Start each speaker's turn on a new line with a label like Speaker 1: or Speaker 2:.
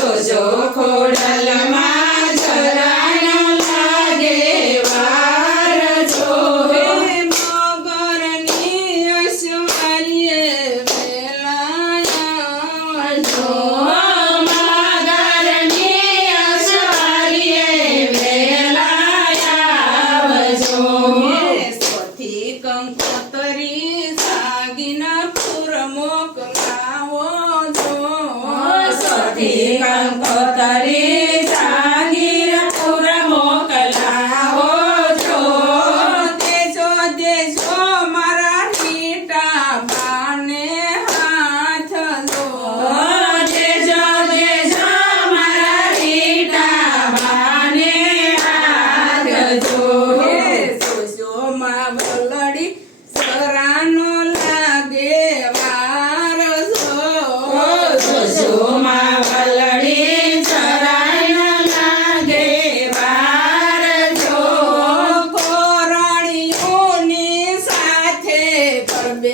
Speaker 1: જોજો ખોડલમાં
Speaker 2: જરાનો લાગે વાર જોવે મગરની અસવારીએ વેલાયા
Speaker 1: જો
Speaker 2: કંકોતરી સાગીના
Speaker 1: નથી કંકર